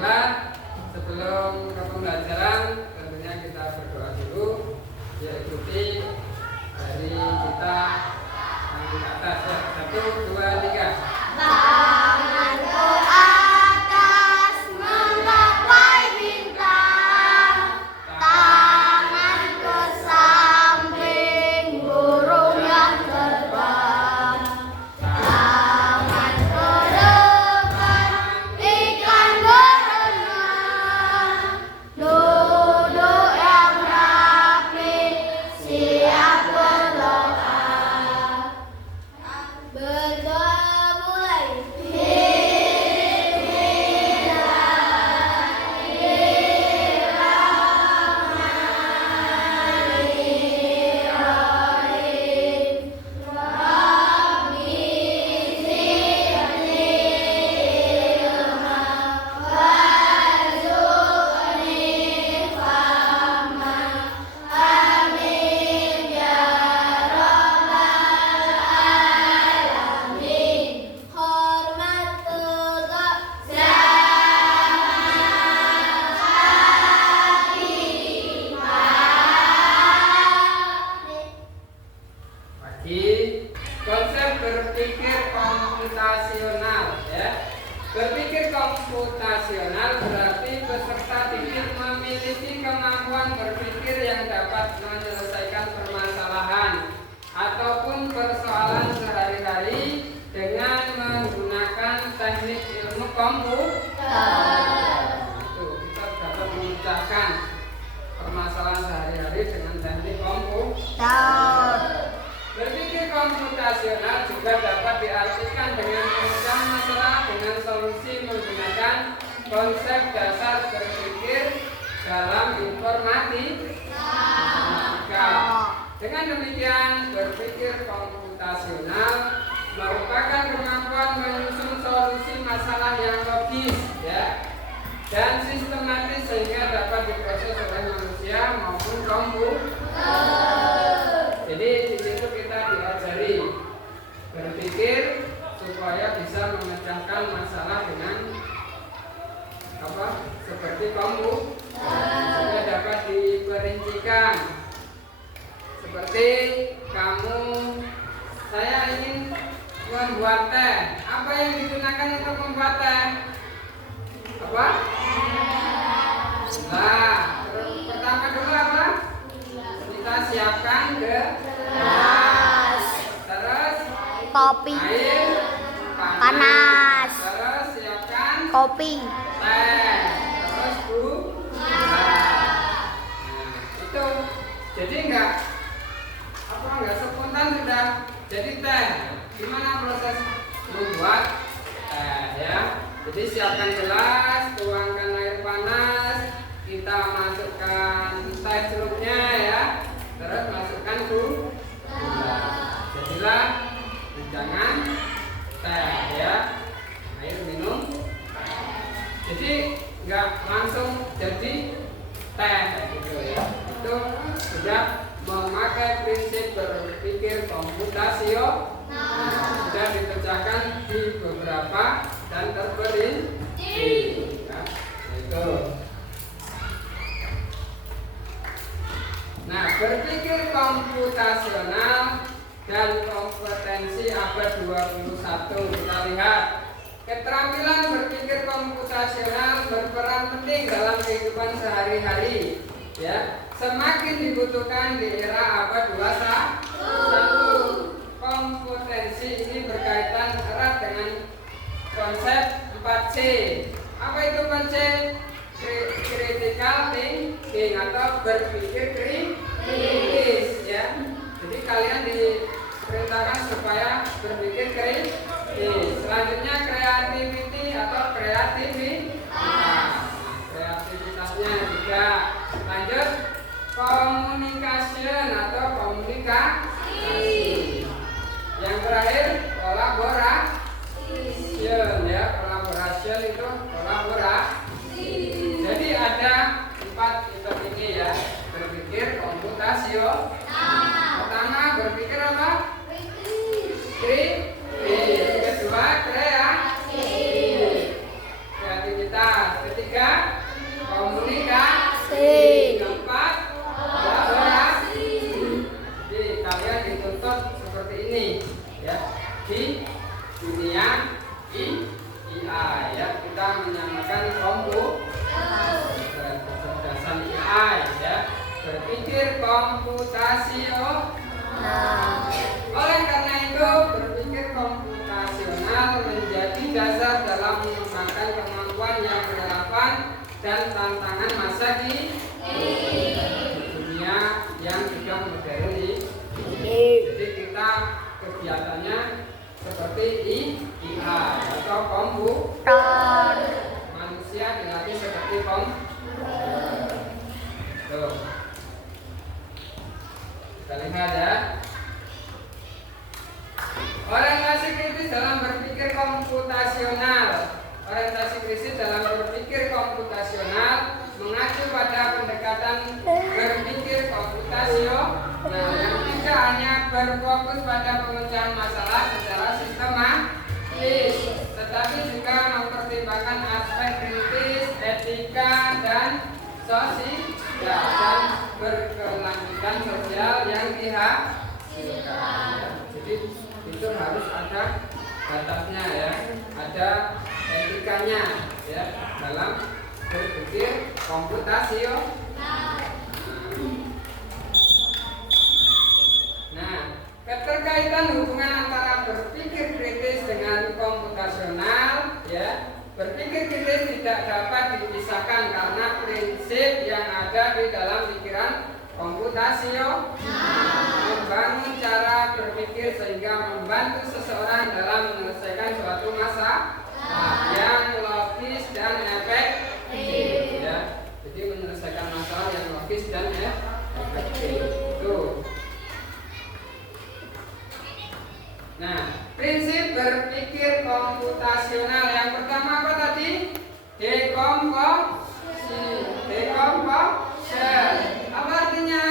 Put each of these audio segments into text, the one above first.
Baiklah, sebelum ke pembelajaran tentunya kita berdoa dulu. Ya, ikuti dari kita yang di atas ya. 1, 2, 3. Tanganku atas menggapai bintang, tanganku samping burung yang terbang, tanganku depan ikan berenang, duduk yang rapi siap berdoa. Berdoa mulai. Konsep berpikir komputasional ya. Berpikir komputasional berarti peserta didik memiliki kemampuan berpikir yang dapat menyelesaikan permasalahan ataupun persoalan sehari-hari dengan menggunakan teknik ilmu komputer. Itu kita dapat memecahkan permasalahan sehari-hari dengan teknik komputer. Berpikir komputasional juga dapat diartikan dengan pemecahan masalah dengan solusi menggunakan konsep dasar berpikir dalam informatika. Dengan demikian, berpikir komputasional merupakan kemampuan menyusun solusi masalah yang logis ya, dan sistematis sehingga dapat diproses oleh manusia maupun komputer. Jadi di situ kita diajari berpikir supaya bisa memecahkan masalah dengan seperti komputer, sehingga dapat diperincikan. Seperti saya ingin membuat teh. Apa yang digunakan untuk membuat teh? Apa? Nah, pertama dulu apa? Kita siapkan gelas, terus Kopi air panas, terus siapkan kopi. teh, terus gula. Nah, itu jadi nggak spontan sudah jadi teh. Gimana proses membuat teh ya? Jadi siapkan gelas, tuangkan air panas, kita masukkan teh ceruknya ya, terus masukkan gula. Jadilah jangan teh ya, air minum. Jadi nggak langsung jadi teh gitu ya. Itu sudah memakai prinsip berpikir komputasional, sudah dipecahkan di beberapa dan terperinci ya, itu. Nah, berpikir komputasional dan kompetensi abad 21. Kita lihat, keterampilan berpikir komputasional berperan penting dalam kehidupan sehari-hari ya. Semakin dibutuhkan di era abad 21. Kompetensi ini berkaitan erat dengan konsep 4C. Apa itu 4C? Critical thinking atau berpikir kritis ya. Jadi kalian diperintahkan supaya berpikir kritis. Selanjutnya creativity atau kreativitas. Kreativitasnya juga. Lanjut communication atau komunikasi. Yang terakhir collaboration ya. Collaboration itu kolaborasi. Jadi ada 4 tipe ini ya, berpikir komputasional. Pertama berpikir apa? Kritis. Kedua kreatif. Kreativitas mempelajari kecerdasan AI ya, berpikir komputasional. Oleh karena itu, berpikir komputasional menjadi dasar dalam mengembangkan kemampuan yang relevan dan tantangan masa kini dunia yang sudah modern ini. Jadi kita kegiatannya seperti IA atau komputer. Manusia dilatih seperti komputer. Tuh. Kita lihat ya. Orientasi kritis dalam berpikir komputasional. Orientasi kritis dalam berpikir komputasional mengacu pada pendekatan berpikir komputasional yang tidak hanya berfokus pada pemecahan masalah secara sistematis, tetapi juga mempertimbangkan aspek kritis, etika, dan sosial dan berkelanjutan sosial yang dihasilkan. Jadi itu harus ada batasnya ya, ada etikanya ya dalam berpikir komputasional. Nah, keterkaitan hubungan antara berpikir kritis dengan komputasional ya. Berpikir kritis tidak dapat dipisahkan karena prinsip yang ada di dalam pikiran komputasional membangun cara berpikir sehingga membantu seseorang dalam menyelesaikan suatu masalah yang logis dan efektif ya. Jadi menyelesaikan masalah yang logis dan efektif itu. Nah, prinsip berpikir komputasional yang pertama apa tadi? Dekomposisi. Apa artinya?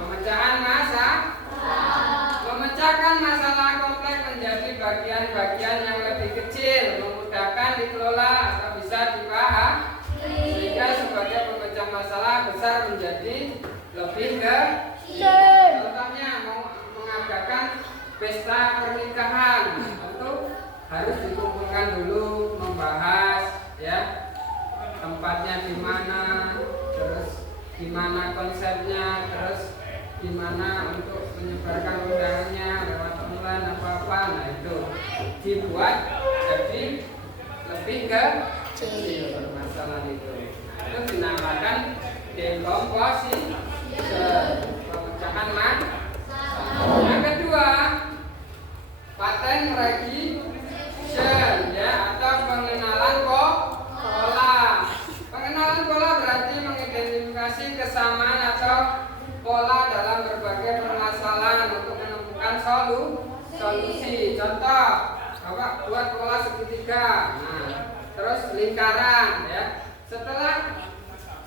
Pemecahan memecahkan masalah kompleks menjadi bagian-bagian yang lebih kecil, memudahkan dikelola atau bisa dipahami, sehingga sebagai pemecah masalah besar menjadi lebih kecil. Contohnya mengadakan pesta pernikahan, tentu harus dikumpulkan dulu, membahas ya tempatnya di mana, terus gimana konsepnya, terus gimana untuk menyebarkan undangannya lewat online apa-apa. Nah itu dibuat jadi lebih kecil permasalahan itu. Nah, itu dinamakan dekomposisi, pemecahan masalah. Yang kedua, pattern recognition ya, atau pengenalan pola. Pengenalan pola berarti mengidentifikasi kesamaan atau pola dalam berbagai permasalahan untuk menemukan solusi. Contoh, Bapak buat pola segitiga, nah, terus lingkaran ya. Setelah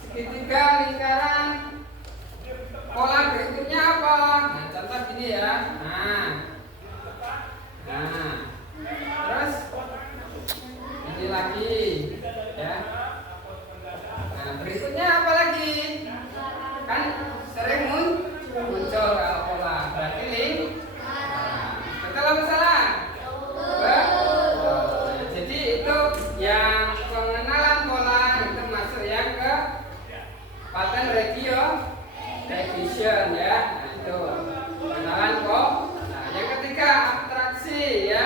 segitiga, lingkaran, pola berikutnya apa? Nah, contoh gini ya. Nah, terus ini lagi ya. Nah, berikutnya apa lagi? Kan sering muncul kalau pola, berarti betul apa salah? Betul. Jadi itu yang pengenalan pola itu masuk yang ke pattern recognition ya. Nah, itu pengenalan pola. Nah, yang ketiga abstraksi ya.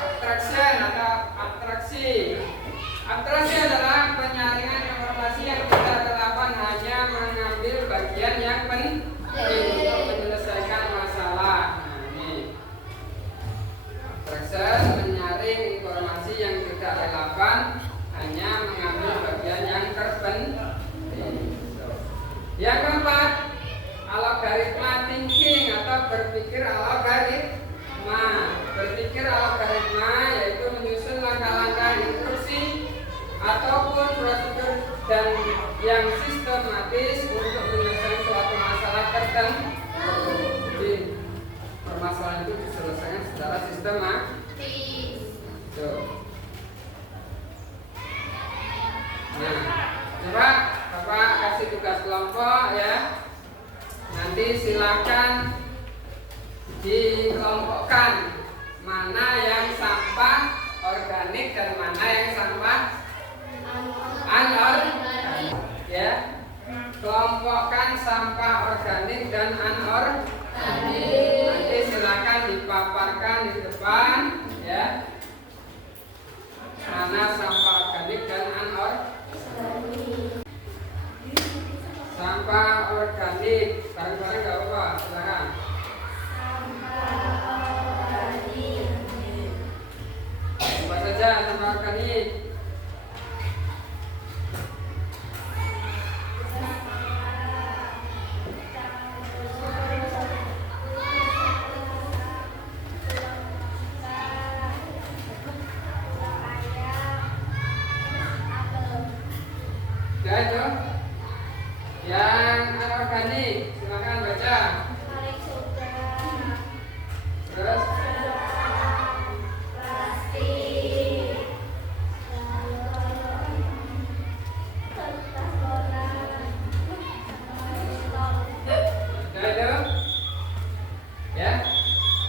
Abstraction atau abstraksi. Abstraksi adalah penyaringan informasi yang tidak relevan, hanya mengambil bagian yang penting untuk menyelesaikan masalah. Nah, ini abstraction, menyaring informasi yang tidak relevan, hanya mengambil bagian yang terpenting. Yang keempat, algoritma thinking atau berpikir algoritma. Berpikir algoritma yaitu menyusun langkah-langkah instruksi ataupun prosedur dan yang sistematis untuk menyelesaikan suatu masalah tertentu. Jadi permasalahan itu diselesaikan secara sistematis. Nah, coba Bapak kasih tugas kelompok ya. Nanti silakan dikelompokkan mana yang sampah organik dan mana yang sampah anorganik, ya. Kelompokkan sampah organik dan anorganik. Nanti silakan dipaparkan di depan, ya. Mana sampah organik dan anorganik. Sampah organik, bareng-bareng nggak apa-apa, silakan. Apa saja sampah organik? Ya itu. Yang anorganik, silakan baca. Terus ya itu. Ya.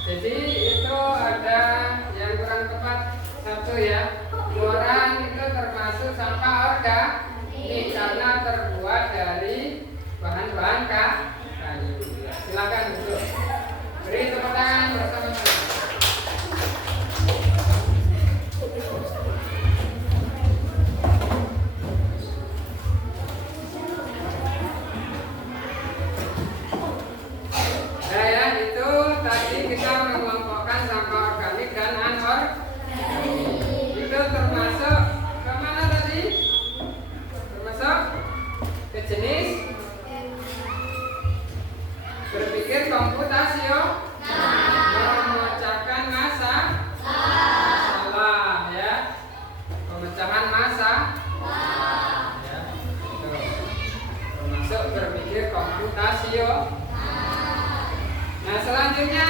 Jadi itu ada yang kurang tepat satu, ya. Koran itu termasuk sampah organik karena terbuat dari bahan-bahan kayu. Silakan duduk. Beri tepuk tangan bersama-sama. Nah, ya, itu tadi kita mengelompokkan sampah organik dan anorganik. Itu termasuk kemana tadi? Termasuk ke jenis berpikir komputasional, memecahkan masalah, ya. Pemecahan masalah, ya. Itu. Termasuk berpikir komputasional. Nah, selanjutnya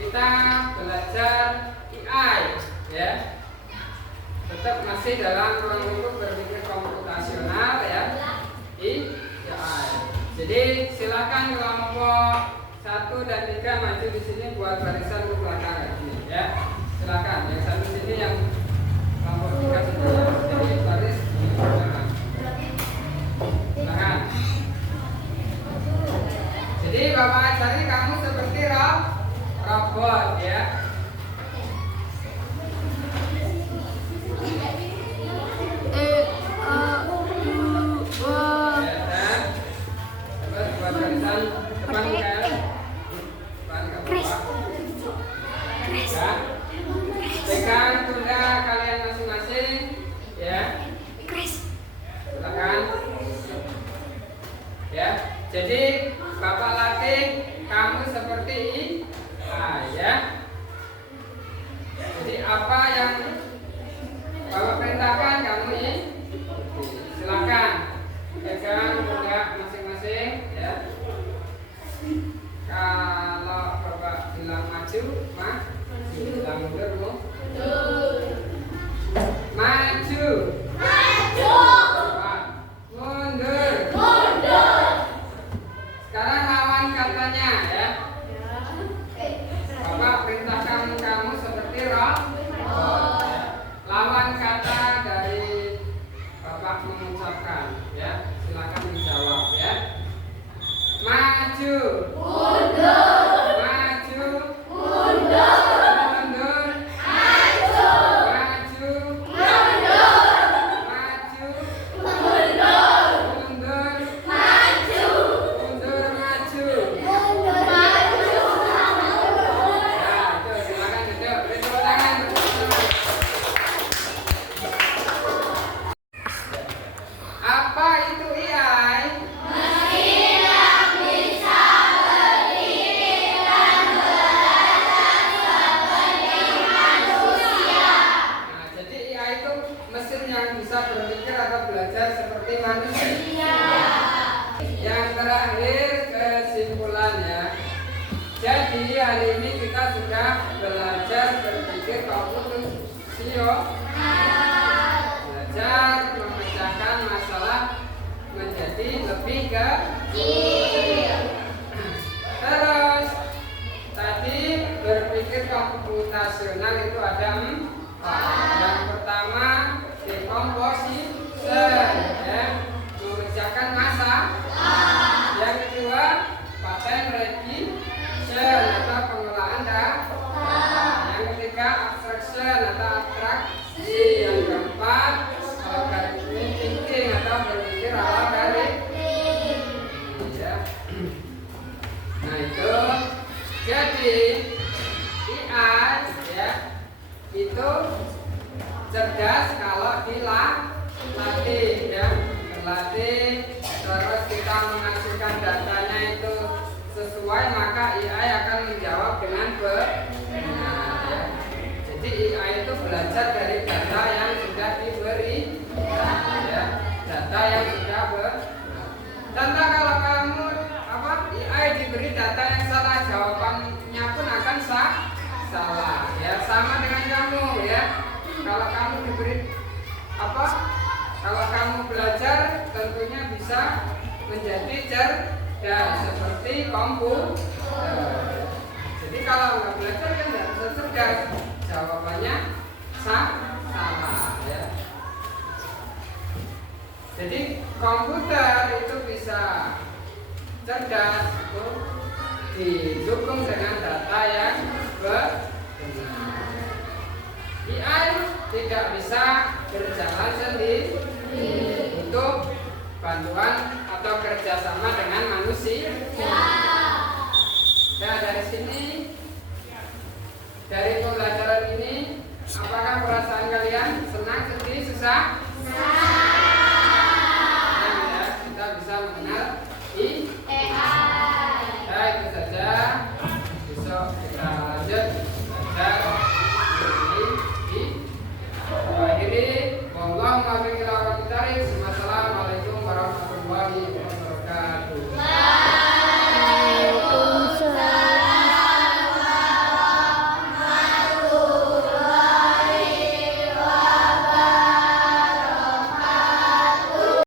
kita belajar AI, ya. Tetap masih dalam ruang lingkup berpikir komputasional, ya. AI. Jadi silakan kelompok 1 dan 3 maju di sini buat barisan ke belakang ini, ya. Silakan yang satu sini, yang kelompok 3 sini, jadi baris di belakang. Silakan. Jadi Bapak ajari kamu seperti robot, ya. Pegang tunda kalian masing-masing, ya. Silakan. Ya. Jadi Bapak latih kamu seperti ini, ya. Jadi apa yang Bapak perintahkan kamu ini, silakan pegang tunda masing-masing, ya. Kalau Bapak bilang maju, bilang mundur, maju. Mundur. Sekarang lawan katanya, ya. Bapak perintahkan kamu seperti robot. Lawan kata dari Bapak mengucapkan, ya. Silakan dijawab, ya. Maju. Mundur. Maju. Mundur. Mundur. Maju. Maju. Mundur. Maju. Mundur. Mundur. Maju. Mundur. Maju. Mundur. Maju. Ya, itu silakan duduk. Beri tepuk tangan. Apa itu AI? Yang bisa berpikir atau belajar seperti manusia. Yang terakhir kesimpulannya. Jadi hari ini kita sudah belajar berpikir komputasional, belajar memecahkan masalah menjadi lebih kecil. Terus komputasional itu ada 4. Yang pertama decomposition, ya, mengerjakan massa. Yang kedua pattern recognition atau pengolahan data. Yang ketiga abstraction atau abstraksi. Yang keempat algorithm thinking atau berpikir ala garis. Ya. Nah itu jadi AI ya itu cerdas kalau dilatih ya, berlatih terus kita menghasilkan datanya itu sesuai, maka AI akan menjawab dengan benar ya. Jadi AI itu belajar dari data yang sudah diberi ya, data yang sudah benar. Contoh kalau kamu AI diberi data yang salah, jawabannya pun akan salah ya, sama dengan kamu ya. Kalau kamu diberi kalau kamu belajar tentunya bisa menjadi cerdas seperti komputer. Jadi kalau nggak belajar kan nggak bisa cerdas, jawabannya salah ya. Jadi komputer itu bisa cerdas itu didukung dengan data yang benar. AI tidak bisa berjalan sendiri, untuk bantuan atau kerjasama dengan manusia. Nah dari sini, dari pembelajaran ini, apakah perasaan kalian senang, sedih, susah? Ya, kita bisa mengenal